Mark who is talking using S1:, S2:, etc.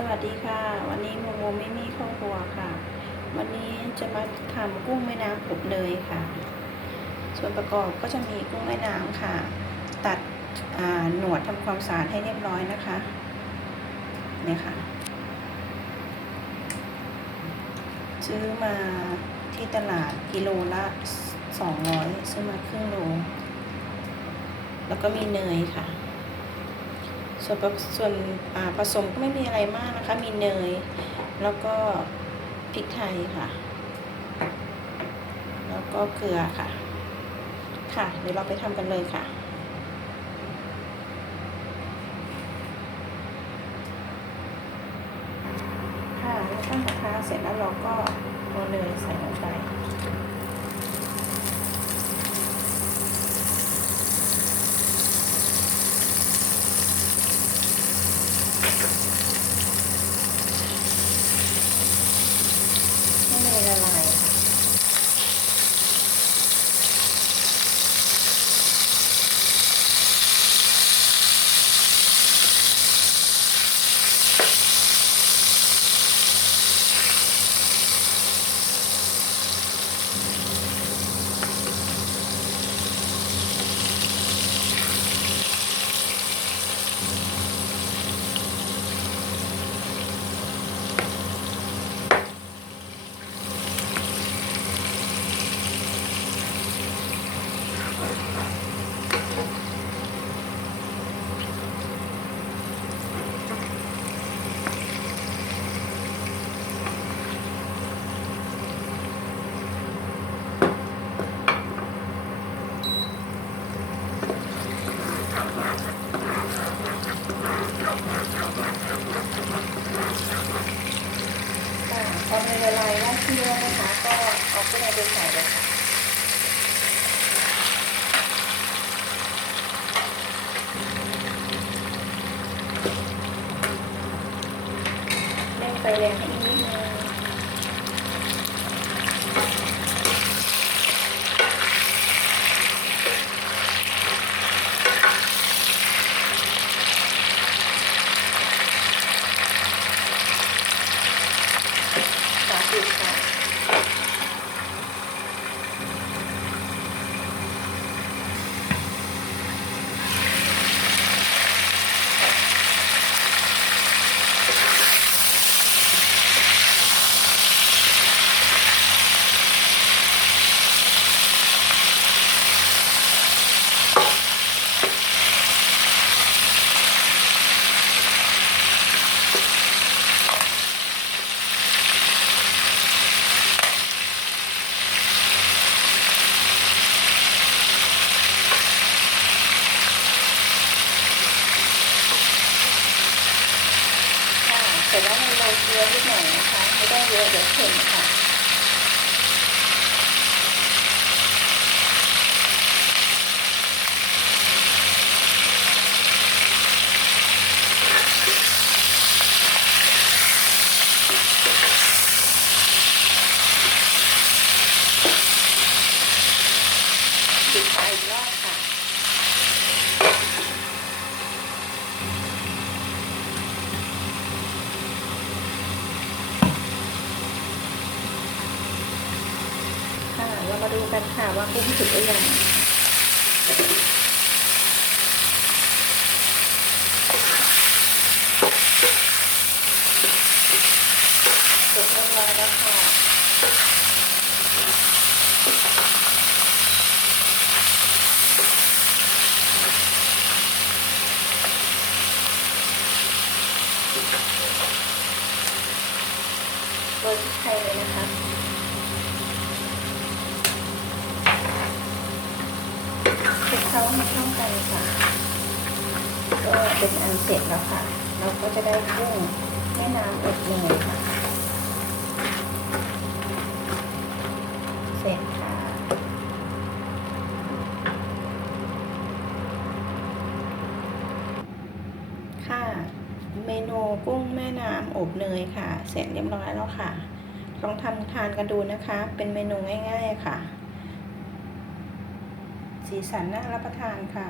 S1: สวัสดีค่ะ วันนี้โมโมไม่มีครอบครัวค่ะ วันนี้จะมาทำกุ้งแม่น้ำอบเนยค่ะ ส่วนประกอบก็จะมีกุ้งแม่น้ำค่ะ ตัดหนวดทำความสะอาดให้เรียบร้อยนะคะเนี่ยค่ะ ซื้อมาที่ตลาดกิโลละ200ซื้อมาครึ่งโล แล้วก็มีเนยค่ะ ส่วนผส่วนผสมก็ไม่มีอะไรมากนะคะ มีเนย แล้วก็พริกไทยค่ะ แล้วก็เกลือค่ะ ค่ะเดี๋ยวเราไปทำกันเลยค่ะค่ะแล้วตั้งกระทะเสร็จแล้วเราก็เอาเนยใส่ลงไป ละลายได้ที่แล้วนะคะ ก็เอาขึ้นมาดูใส่เลยค่ะเร่งไฟแรงให้นิดนึง করতে เยอะนิดหน่อยนะคะ ไม่ต้องเยอะเดี๋ยวเค็มค่ะ ปิดไฟอีกรอบค่ะ ค่ะ เรามาดูกันค่ะว่ากุ้งสุกหรือยังสุกเรียบร้อยแล้วค่ะโรยพริกไทยเลยนะคะ คลุก เคล้าให้เข้ากันค่ะ ก็เป็นอันเสร็จแล้วค่ะ เราก็จะได้กุ้งแม่น้ำอบเนยค่ะ เสร็จค่ะค่ะ เมนูกุ้งแม่น้ำอบเนยค่ะ เสร็จเรียบร้อยแล้วค่ะ ลองทำทานกันดูนะคะ เป็นเมนูง่าย ๆ ค่ะ สีสันน่ารับประทานค่ะ